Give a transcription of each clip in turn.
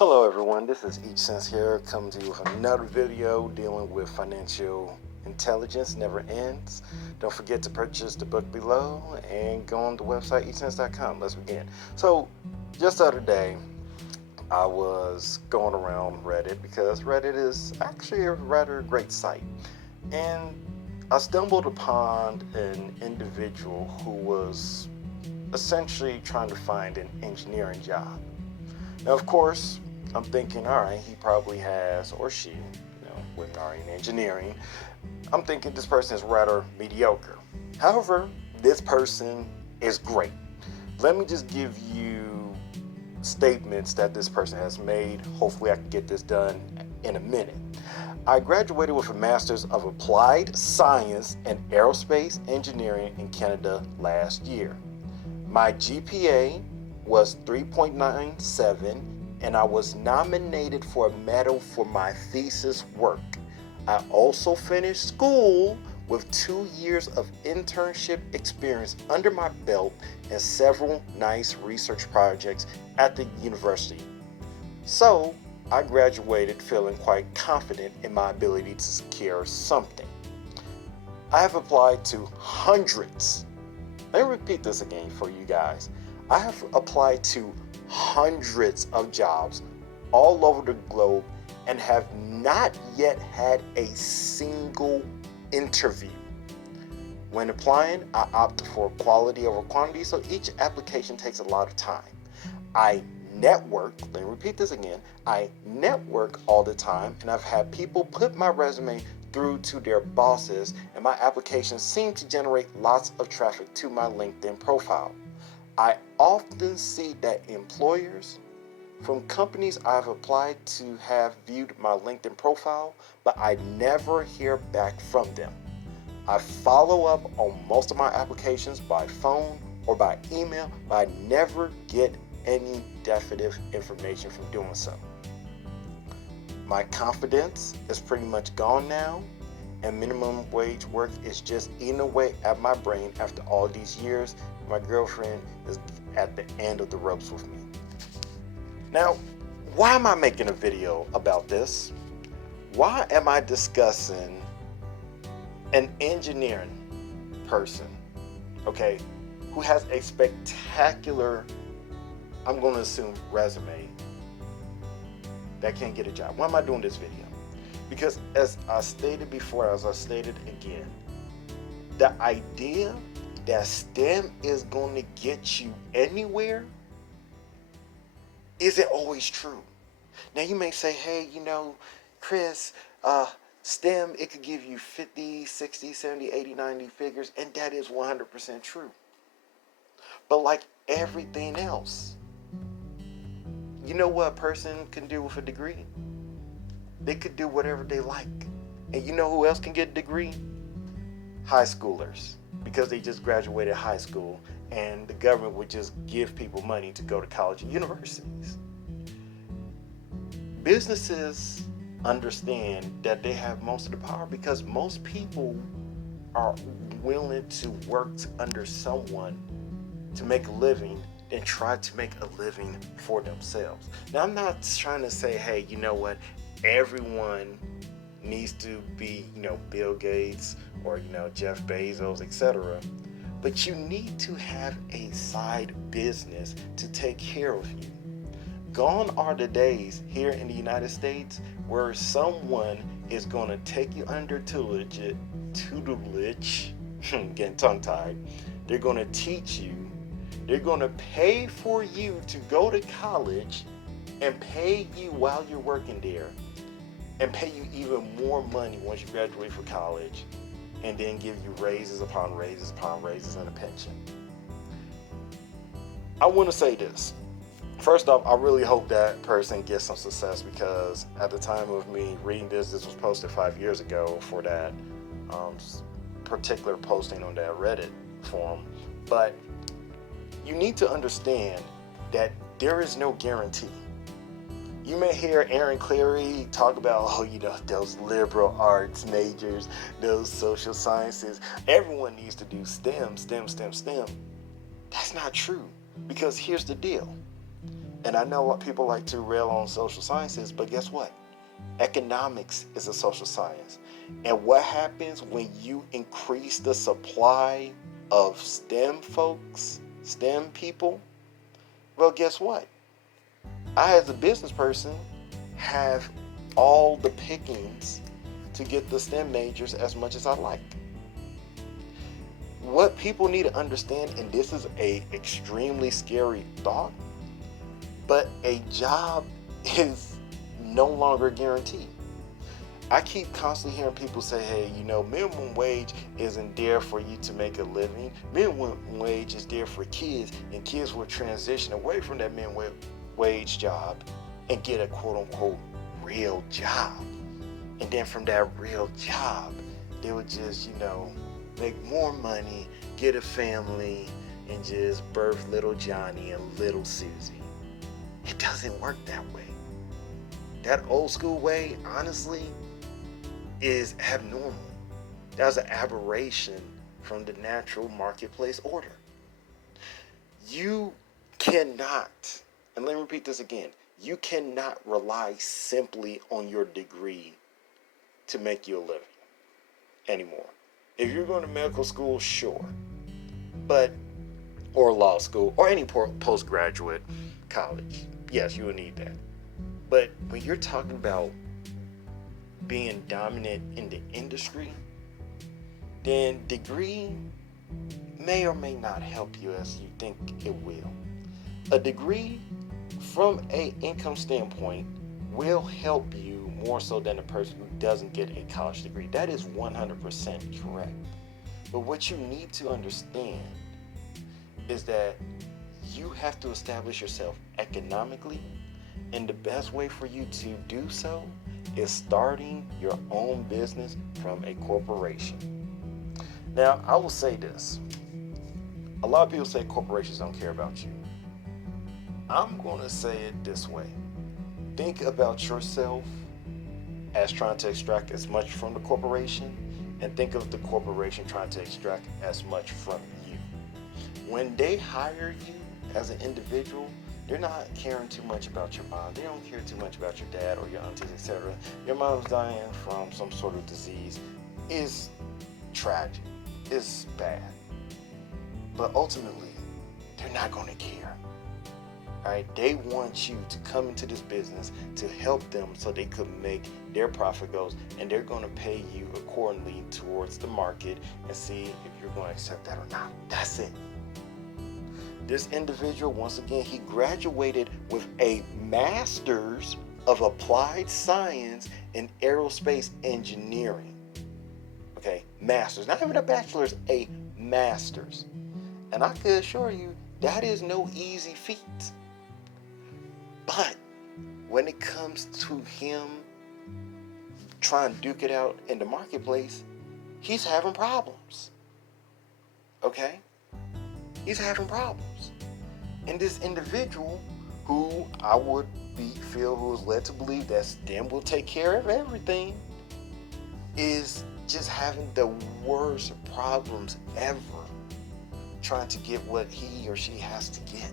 Hello everyone, this is F.I.N.E here, coming to you with another video dealing with financial intelligence never ends. Don't forget to purchase the book below and go on the website F.I.N.E.com. Let's begin. So just the other day I was going around Reddit because Reddit is actually a rather great site, and I stumbled upon an individual who was essentially trying to find an engineering job. Now, of course, I'm thinking, all right, he probably has, or she, with our in engineering, I'm thinking this person is rather mediocre. However, this person is great. Let me just give you statements that this person has made. Hopefully I can get this done in a minute. I graduated with a Master's of Applied Science and Aerospace Engineering in Canada last year. My GPA was 3.97 and I was nominated for a medal for my thesis work. I also finished school with 2 years of internship experience under my belt and several nice research projects at the university. So I graduated feeling quite confident in my ability to secure something. I have applied to hundreds. Let me repeat this again for you guys. I have applied to hundreds of jobs all over the globe and have not yet had a single interview. When applying, I opt for quality over quantity, so each application takes a lot of time. I network, let me repeat this again, I network all the time, and I've had people put my resume through to their bosses, and my applications seem to generate lots of traffic to my LinkedIn profile. I often see that employers from companies I've applied to have viewed my LinkedIn profile, but I never hear back from them. I follow up on most of my applications by phone or by email, but I never get any definitive information from doing so. My confidence is pretty much gone now, and minimum wage work is just eating away at my brain after all these years. My girlfriend is at the end of the ropes with me. Now, why am I making a video about this? Why am I discussing an engineering person, okay, who has a spectacular, I'm going to assume, resume that can't get a job? Why am I doing this video? Because as I stated before, as I stated again, the idea that STEM is going to get you anywhere isn't always true. Now you may say, hey, Chris, STEM, it could give you 50, 60, 70, 80, 90 figures, and that is 100% true. But like everything else, you know what a person can do with a degree? They could do whatever they like. And you know who else can get a degree? High schoolers, because they just graduated high school and the government would just give people money to go to college and universities. Businesses understand that they have most of the power because most people are willing to work under someone to make a living than try to make a living for themselves. Now, I'm not trying to say, hey, you know what, everyone needs to be, Bill Gates or, Jeff Bezos, etc. But you need to have a side business to take care of you. Gone are the days here in the United States where someone is going to take you under tutelage, getting tongue-tied. They're going to teach you. They're going to pay for you to go to college and pay you while you're working there, and pay you even more money once you graduate from college, and then give you raises upon raises upon raises and a pension. I want to say this. First off, I really hope that person gets some success, because at the time of me reading this was posted 5 years ago for that particular posting on that Reddit forum. But you need to understand that there is no guarantee. You may hear Aaron Cleary talk about, those liberal arts majors, those social sciences. Everyone needs to do STEM. That's not true, because here's the deal. And I know what people like to rail on social sciences, but guess what? Economics is a social science. And what happens when you increase the supply of STEM folks, STEM people? Well, guess what? I, as a business person, have all the pickings to get the STEM majors as much as I like. What people need to understand, and this is a extremely scary thought, but a job is no longer guaranteed. I keep constantly hearing people say, hey, minimum wage isn't there for you to make a living. Minimum wage is there for kids, and kids will transition away from that minimum wage job and get a quote unquote real job. And then from that real job, they would just, make more money, get a family, and just birth little Johnny and little Susie. It doesn't work that way. That old school way, honestly, is abnormal. That's an aberration from the natural marketplace order. You cannot, and let me repeat this again, you cannot rely simply on your degree to make you a living anymore. If you're going to medical school, sure, or law school, or any postgraduate college, yes, you will need that. But when you're talking about being dominant in the industry, then degree may or may not help you as you think it will. A degree from an income standpoint will help you more so than a person who doesn't get a college degree. That is 100% correct. But what you need to understand is that you have to establish yourself economically, and the best way for you to do so is starting your own business from a corporation. Now, I will say this. A lot of people say corporations don't care about you. I'm going to say it this way. Think about yourself as trying to extract as much from the corporation, and think of the corporation trying to extract as much from you. When they hire you as an individual, they're not caring too much about your mom. They don't care too much about your dad or your aunties, etc. Your mom's dying from some sort of disease. It's tragic. It's bad. But ultimately, they're not going to care. All right? They want you to come into this business to help them so they could make their profit goals, and they're going to pay you accordingly towards the market and see if you're going to accept that or not. That's it. This individual, once again, he graduated with a master's of applied science in aerospace engineering. Okay, master's, not even a bachelor's, a master's. And I can assure you, that is no easy feat. But when it comes to him trying to duke it out in the marketplace, he's having problems. Okay? He's having problems. And this individual, who I would feel who is led to believe that STEM will take care of everything, is just having the worst problems ever trying to get what he or she has to get.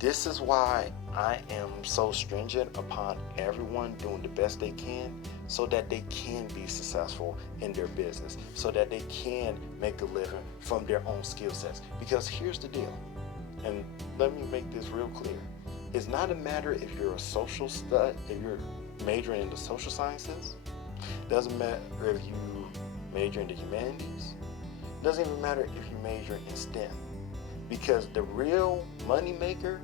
This is why I am so stringent upon everyone doing the best they can so that they can be successful in their business, so that they can make a living from their own skill sets. Because here's the deal, and let me make this real clear. It's not a matter if you're a social stud, if you're majoring in the social sciences. Doesn't matter if you major in the humanities. Doesn't even matter if you major in STEM. Because the real money maker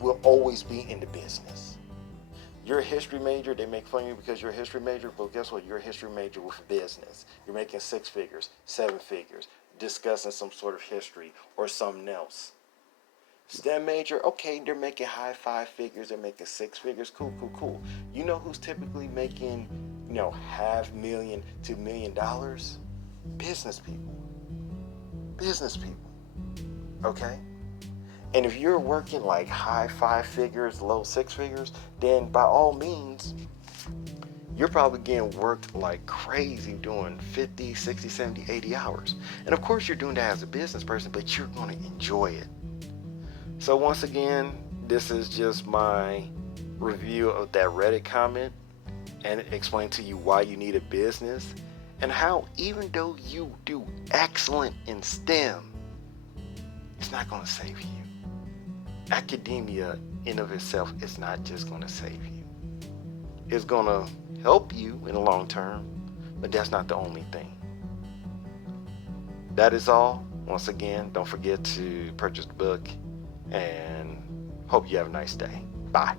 will always be in the business. You're a history major, they make fun of you because you're a history major, but guess what? You're a history major with business. You're making 6 figures, 7 figures, discussing some sort of history or something else. STEM major, okay, they're making high 5 figures, they're making 6 figures, cool. You know who's typically making, $500,000 to $1 million? Business people. Okay? And if you're working like high 5 figures, low 6 figures, then by all means, you're probably getting worked like crazy doing 50, 60, 70, 80 hours. And of course you're doing that as a business person, but you're going to enjoy it. So once again, this is just my review of that Reddit comment and explain to you why you need a business and how even though you do excellent in STEM, it's not going to save you. Academia in of itself is not just going to save you. It's going to help you in the long term, but that's not the only thing. That is all. Once again, don't forget to purchase the book and hope you have a nice day. Bye.